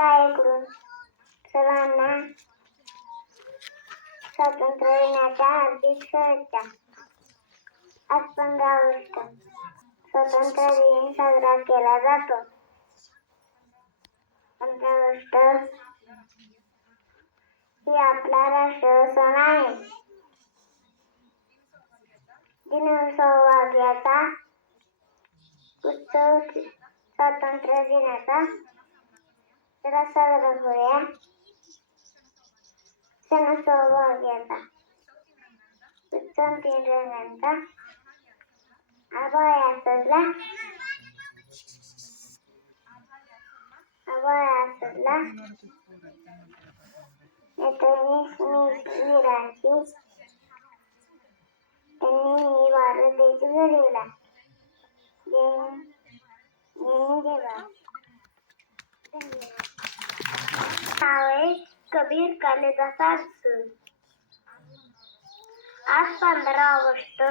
शाळेकडून सर्वांना स्वातंत्र्य दिनाच्या हार्दिक शुभेच्छा आज पंधरा ऑगस्ट स्वातंत्र्य दिन साजरा केला जातो पंधरा ऑगस्ट ही आपला राष्ट्रीय सण आहे दिनसौभाग्याचा उत्सव स्वातंत्र्य दिनाचा ರಸರಗುಯ ಸಣ್ಣ ಸೌಭಾಗ್ಯದ ವಿತ್ತಂತೀರಂತ ಅಭಯಾಸಲ್ಲ ಅಭಯಾಸಲ್ಲ നീരാക്കി എന്നെ നീ വാർദ്ധേച്ച് കഴിയില്ല ജയ ജയ त्यांनी कबीर कालिदास असून आज पंधरा ऑगस्ट.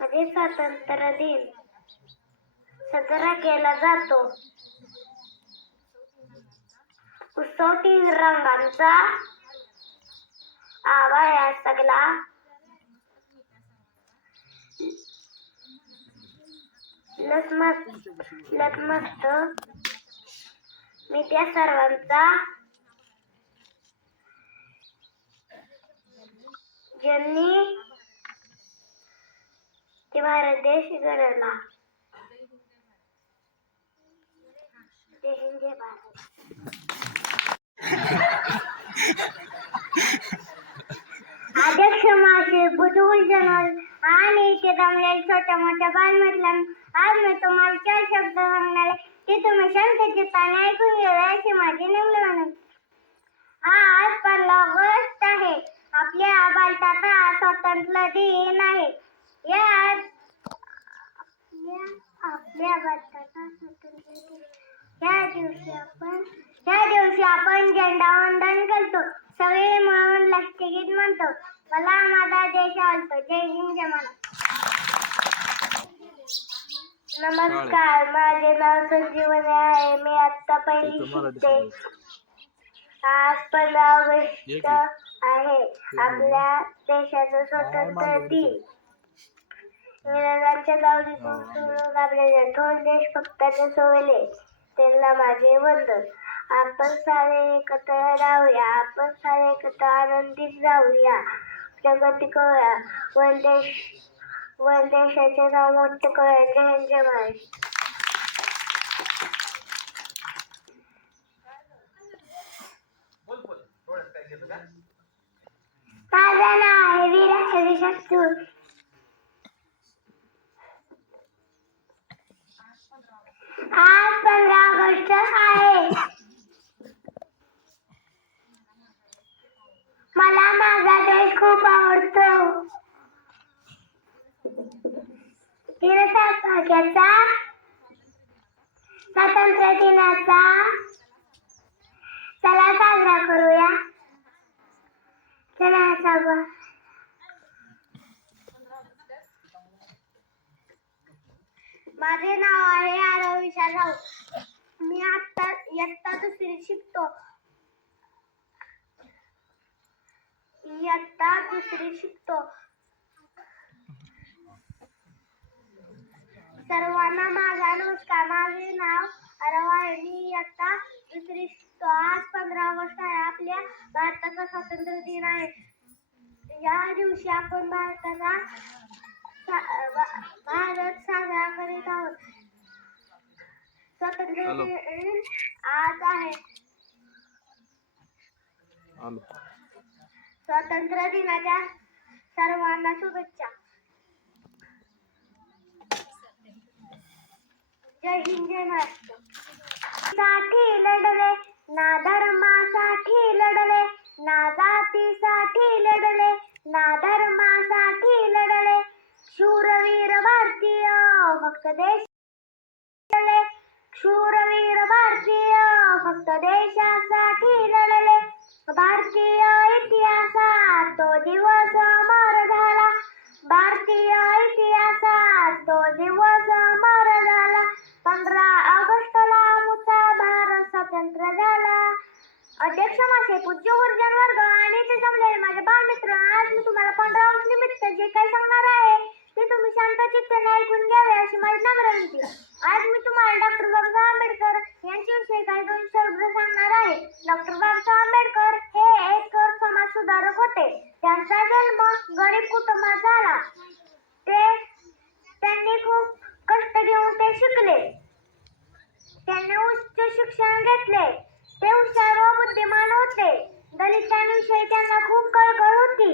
म्हणजे स्वातंत्र्य दिन. साजरा केला जातो. उत्सव तीन रंगांचा. आवाया सगळा. लसमस्त लसमस्त मी त्या सर्वांचा ज्यांनी ते भारत देश घडवला. जय भारत. अध्यक्ष मासे बुधुल जनरल आणि इथे जमलेल्या छोट्या मोठ्या बालमधल्या आज मी तुम्हाला चार शब्द सांगणार आहे. ते तुम्ही शांत चित्ताने ऐकून घ्यावे अशी माझी निमली म्हणून आज पंधरा ऑगस्ट आहे. आपल्या भारताचा स्वातंत्र्य दिन आहे. या आपल्या भारताचा स्वातंत्र्य दिन. या दिवशी आपण या दिवशी आपण झेंडा वंदन करतो. सगळे म्हणून लष्करीत म्हणतो. मला माझा देश आवडतो जय हिंद जय नमस्कार माझे नाव संजीवनी आहे. मी आता पहिली शिकते. आज पंधरा ऑगस्ट आहे. आपल्या देशाचं स्वातंत्र्य दिन इंग्रजांच्या गावडीतून सोडून आपल्या थोर देश फक्ताचे सोडले त्यांना माझे वंदन. आपण सारे एकत्र राहूया. आपण सारे एकत्र आनंदीत राहूया प्रगती करूया. वन देश वन देशाचे नाव मोठे करूया म्हणजे हिंद माझं नाव आहे वीरा आज पंधरा ऑगस्ट आहे. मला माझा देश खूप आवडतो. दिवसाभाग्याचा स्वातंत्र्य दिनाचा चला साजरा करूया. चला साजरा. माझे नाव आहे आरव विशाल राऊत. मी आता इयत्ता दुसरी शिकतो. इयत्ता दुसरी शिकतो. सर्वांना माझा नमस्कार. माझे नाव अरे वाय मी आता दुसरी आज पंधरा ऑगस्ट आहे. आपल्या भारताचा स्वातंत्र्य दिन आहे. या दिवशी आपण भारताचा भारत साजरा करीत आहोत. स्वातंत्र्य. दिन आज आहे. स्वातंत्र्य दिनाच्या सर्वांना शुभेच्छा. जय हिंद जय महाराष्ट्र. साठी लढले ना धर्मासाठी लढले ना जातीसाठी लढले ना धर्मासाठी लढले. शूरवीर भारतीय फक्त देश शूरवीर भारतीय फक्त देशासाठी अध्यक्ष मासे पूज्य गुरुजन वर्ग आणि ते जमलेले माझे बालमित्र आज मी तुम्हाला पंधरा ऑगस्ट निमित्त जे काही सांगणार आहे ते तुम्ही शांत चित्ताने ऐकून घ्यावे अशी माझी नम्र विनंती. आज मी तुम्हाला डॉक्टर बाबासाहेब आंबेडकर यांच्याविषयी काही दोन शब्द सांगणार आहे. डॉक्टर बाबासाहेब आंबेडकर हे एक समाज सुधारक होते. त्यांचा जन्म गरीब कुटुंबात झाला. ते त्यांनी खूप कष्ट घेऊन ते शिकले. त्यांनी उच्च शिक्षण घेतले. ते हुशार व बुद्धिमान होते. दलितांविषयी त्यांना खूप कळकळ होती.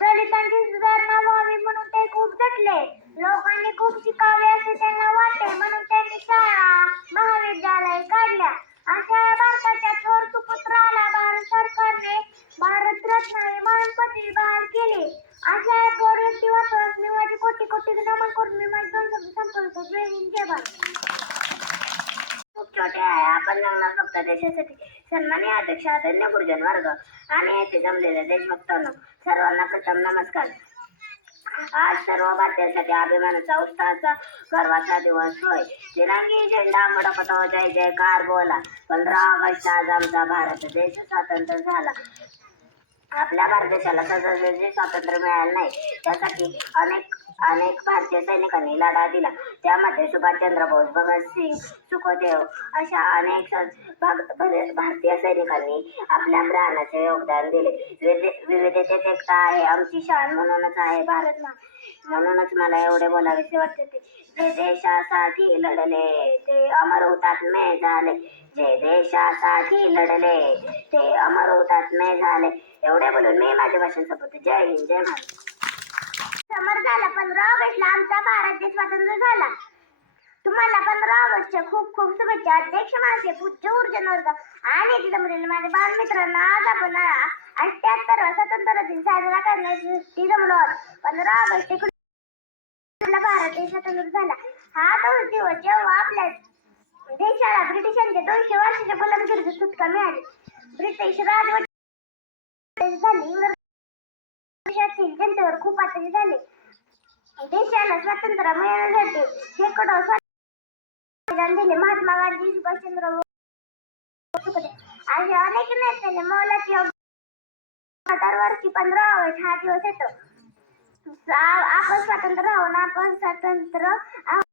दलितांची सुधारणा व्हावी म्हणून ते खूप झटले लोकांनी खूप शिकावे असे त्यांना वाटले म्हणून त्यांनी शाळा महाविद्यालय काढल्या. अशा भारताच्या थोर सुपुत्राला भारत सरकारने भारतरत्न ही महान पदवी बहाल केली. अशा या थोर व्यक्तिमत्वास मी माझी कोटी कोटी नमन करून मी माझी संपर्क जय हिंद जय भारत. छोटे आहे. आपण जगणार फक्त देशासाठी सन्मानी अध्यक्ष आदरणीय गुरुजन वर्ग आणि येथे जमलेले देशभक्तांना सर्वांना प्रथम नमस्कार. आज सर्व भारतीयांसाठी अभिमानाचा उत्साहाचा गर्वाचा दिवस. होय. तिरंगी झेंडा मडकतो. जय जयकार बोला. पंधरा ऑगस्ट आज आमचा भारत देश स्वातंत्र्य झाला. आपल्या भारत देशाला सजवलेले स्वातंत्र्य मिळालं नाही त्यासाठी अनेक अनेक भारतीय सैनिकांनी लढा दिला. त्यामध्ये सुभाषचंद्र बोस भगतसिंग सुखदेव अशा अनेक भारतीय सैनिकांनी आपल्या प्राणाचे योगदान दिले. विविधतेत एकता आहे आमची शान म्हणूनच आहे भारत म्हणूनच मला एवढे बोलावेसे वाटते ते. जे देशासाठी लढले ते अमर हुतात्मे झाले. जे देशासाठी लढले ते अमर हुतात्मे झाले. एवढे बोलून मी माझे भाषण संपवते. जय हिंद जय भारत समर झाला पंधरा ऑगस्टला आमचा भारत देश स्वतंत्र झाला. तुम्हाला पंधरा ऑगस्टच्या खूप खूप शुभेच्छा. अध्यक्ष माझे पूज्य ऊर्जा वर्ग आणि तिथं जमलेले माझ्या बालमित्रांना आज आपण अठ्याहत्तर स्वतंत्र दिन साजरा करण्यासाठी जमलो आहोत पंधरा ऑगस्ट एकोणीसला भारत देश स्वतंत्र झाला. हा तो दिवस जेव्हा आपल्या देशाला ब्रिटिशांच्या दोनशे वर्षाच्या गुलामगिरीची सुटका मिळाली. ब्रिटिश राजवट झाली. देशातील जनतेवर खूप अत्याचार झाले. देशाला स्वातंत्र्य मिळवण्यासाठी शेकडो बलिदान दिले महात्मा गांधी सुभाषचंद्र बोस असे अनेक नेत्याने मोलाची दरवर्षी पंधरा ऑगस्ट हा दिवस येतो. आपण स्वतंत्र राहून आपण स्वतंत्र आहोत.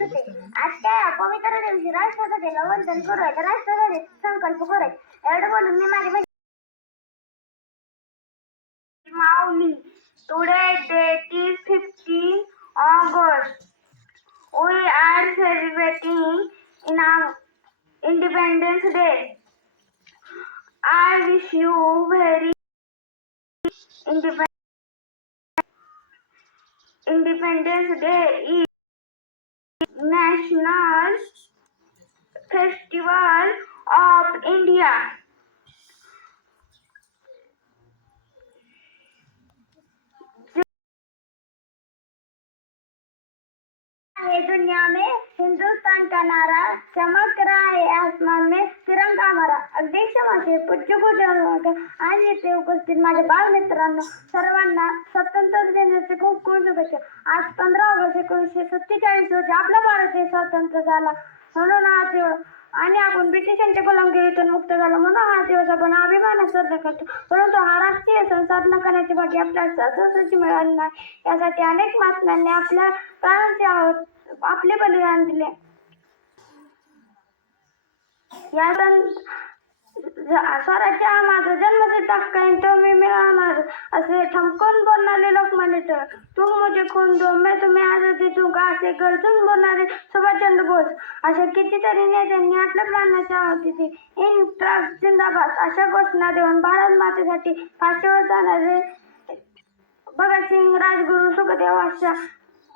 होते आजच्या पवित्र दिवशी राष्ट्रपतीला वंदन करूया राष्ट्रपती संकल्प करूया एवढं बोलून मी माझे Mauli. Today date is 15 August. We are celebrating in our Independence Day. I wish you very independent. Independence Day is national festival of India. ये दुनिया में हिंदुस्तान का नारा चमक रहा है आसमान में तिरंगा हमारा। अध्यक्ष माझे पूज्य आणि येथे उपस्थित माझ्या बालमित्रांनो सर्वांना स्वातंत्र्य देण्याचे खूप खूप शुभेच्छा हो आज पंधरा ऑगस्ट एकोणीसशे सत्तेचाळीस रोजी आपला भारत देश स्वतंत्र झाला। म्हणून हा दिवस आणि आपण ब्रिटिशांच्या गुलामगिरीतून मुक्त झालो. म्हणून हा दिवस आपण अभिमानात साजरा करतो. परंतु हा राष्ट्रीय सण साधना करण्याची बाकी आपल्याला सहजासहजी मिळाली नाही. यासाठी अनेक महात्म्यांनी आपल्या प्राणांचे आहोत. आपले बलिदान दिले या स्वराज्य हा माझा जन्मसिद्ध हक्क आहे तो मी मिळवणार असे ठमकून बोलणारे लोकमान्य टिळक तू मुझे खून दो मैं तुम्हें आजादी दूंगा असे गरजून बोलणारे सुभाषचंद्र बोस अशा कितीतरी नेत्यांनी आपल्या प्राणाच्या होती इन ट्रक जिंदाबाद अशा घोषणा देऊन भारत मातेसाठी फाशीवर जाणारे भगतसिंग राजगुरू सुखदेव अशा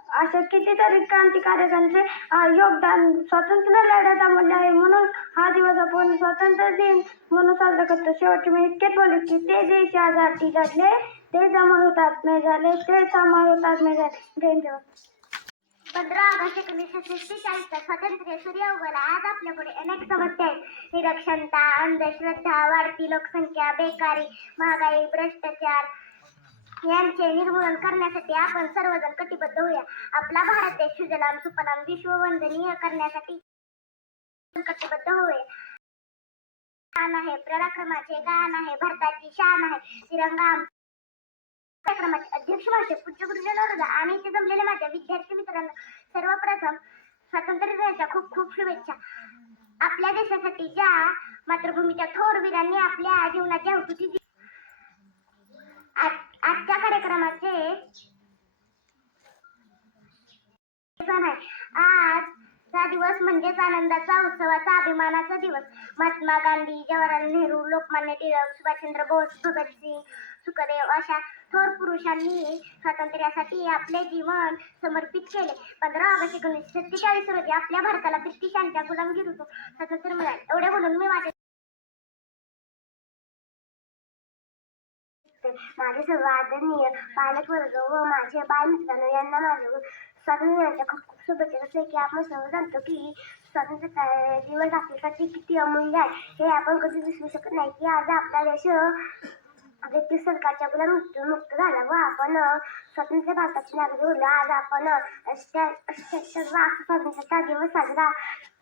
अशा कितीतरी क्रांतिकारकांचे योगदान स्वातंत्र्य लढ्यात अमूल्य आहे म्हणून हा दिवस आपण स्वातंत्र्य दिन म्हणून साजरा करतो. शेवटी मी इतकेच बोलू की ते देशासाठी घडले ते जमा होतात नाही झाले ते जमा होतात नाही झाले. जय पंधरा ऑगस्ट एकोणीसशे सत्तेचाळीसचा स्वातंत्र्य सूर्य उगवला. आज आपल्यापुढे अनेक समस्या आहेत. निरक्षरता अंधश्रद्धा वाढती लोकसंख्या बेकारी महागाई भ्रष्टाचार यांचे निर्मूलन करण्यासाठी आपण सर्वजण कटिबद्ध होऊया. आपला भारत देश सुजलाम सुफलाम विश्ववंदनीय करण्यासाठी कटिबद्ध होऊया. शान आहे पराक्रमाचे गान आहे भारताची शान आहे. तिरंगा कार्यक्रमाचे अध्यक्ष म्हणजे माझे पूज्य गुरुजन वर्ग आणि इथे जमलेले माझ्या विद्यार्थी मित्रांनो सर्वप्रथम स्वातंत्र्य दिनाच्या खूप खूप शुभेच्छा. आपल्या देशासाठी ज्या मातृभूमीच्या थोर वीरांनी आपल्या जीवनाची आहुती दिली. आजच्या कार्यक्रमाचे आजचा दिवस म्हणजेच आनंदाचा उत्सवाचा अभिमानाचा दिवस. महात्मा गांधी जवाहरलाल नेहरू लोकमान्य टिळक सुभाषचंद्र बोस भगतसिंग सुखदेव अशा थोर पुरुषांनी स्वातंत्र्यासाठी आपले जीवन समर्पित केले. पंधरा ऑगस्ट एकोणीसशे सत्तेचाळीस रोजी आपल्या भारताला ब्रिटिशांच्या गुलामगिरीतून स्वातंत्र्य मिळाले. एवढे बोलून मी माझे माझे सर्व आदरणीय पालक वर्ग व माझे बालमित्रांनो यांना माझ्या स्वातंत्र्याच्या खूप खूप शुभेच्छा. जसे की आपण सर्व जाणतो की स्वातंत्र्य दिवस आपल्यासाठी किती अमूल्य आहे हे आपण कधी विसरू शकत नाही की आज आपला देश ब्रिटिश सरकारच्या गुलाम मुक्त झाला व आपण स्वतंत्र भारताचे नागरिक झालो आज आपण स्वातंत्र्याचा दिवस साजरा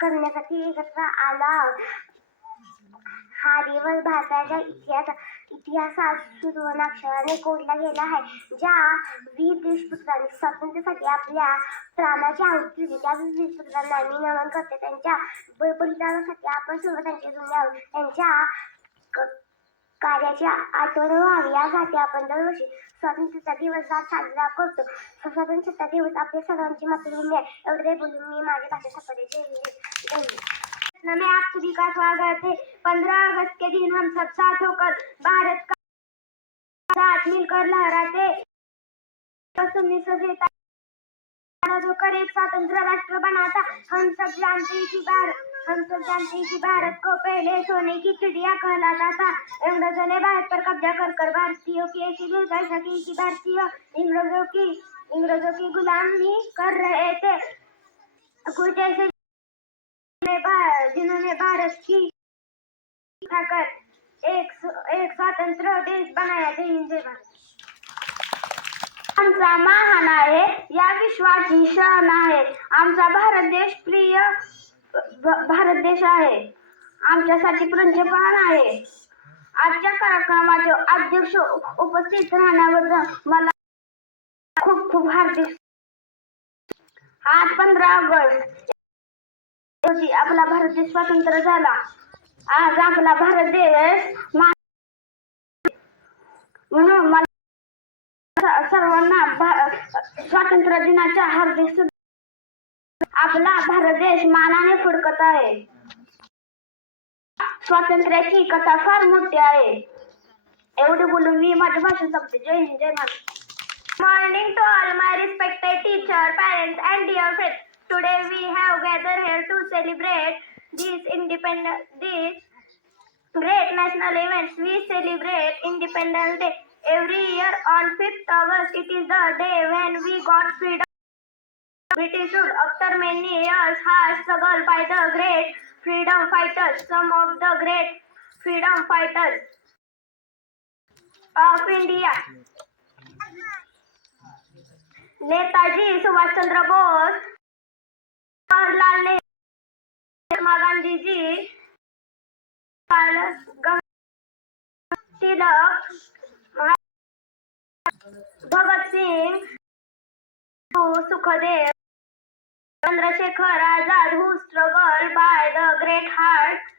करण्यासाठी एकत्र आलो आहोत. हा दिवस भारताच्या इतिहास इतिहासात सुवर्णाक्षराने कोडला गेला आहे ज्या वीर देशपुत्रांनी स्वातंत्र्यासाठी आपल्या प्राणाची आहुती दिली. त्या वीर देशपुत्रांना मी नमन करते. त्यांच्या बलिदानासाठी आपण सर्व त्यांचे ऋणी आहोत. त्यांच्या क- कार्याची आठवण व्हावी. यासाठी आपण दरवर्षी स्वातंत्र्याचा दिवस साजरा करतो. स्वातंत्र्याचा दिवस आपल्या सर्वांची मातृभूमी आहे. एवढे बोलून मी माझ्या भाषा संपले जय हिंद. में आप सभी का स्वागत है। पंद्रह अगस्त के दिन हम सब साथ होकर भारत का साथ मिलकर लहराते होकर एक स्वतंत्र राष्ट्र बना था हम सब जानते हैं कि भारत हम सब जानते हैं कि भारत को पहले सोने की चिड़िया कहलाता था। अंग्रेज़ों ने भारत पर कब्जा कर कर भारतीयों की ऐसी दुर्दशा की कि भारतीय इंग्रजों की इंग्रजों की गुलामी कर रहे थे। कुछ ऐसे जिन्होंने भारत की खाकर एक एक स्वतंत्र देश बनाया जय हिंद जय भारत। आमचा महान आहे या विश्वाची शान आहे। आमचा भारत देश प्रिय भारत देश आहे। आमच्यासाठी पंचपान आहे। आजच्या कार्यक्रमाचे अध्यक्ष उपस्थित राहण्याबद्दल मला खूप खूप हार्दिक आज पंधरा ऑगस्ट रोजी आपला भारत देश स्वतंत्र झाला? आज आपला भारत देश म्हणून मला सर्वांना स्वातंत्र्य दिनाच्या हार्दिक आपला भारत देश मानाने फुडकत आहे. स्वातंत्र्याची कथा फार मोठी आहे. एवढे बोलून मी माझ्या भाषण संपते. जय हिंद जय Maharashtra. Morning to all my respected teacher parents and dear friends Today we have gathered here to celebrate these independent these great national events. We celebrate Independence Day every year on 5th August. It is the day when we got freedom. British rule after many years has struggled by the great freedom fighters. Some of the great freedom fighters of India. Netaji Subhash Chandra Bose Jawaharlal Mahatma Gandhiji Bhagat Singh Sukhdev Chandrashekhar Azad who struggle by the great heart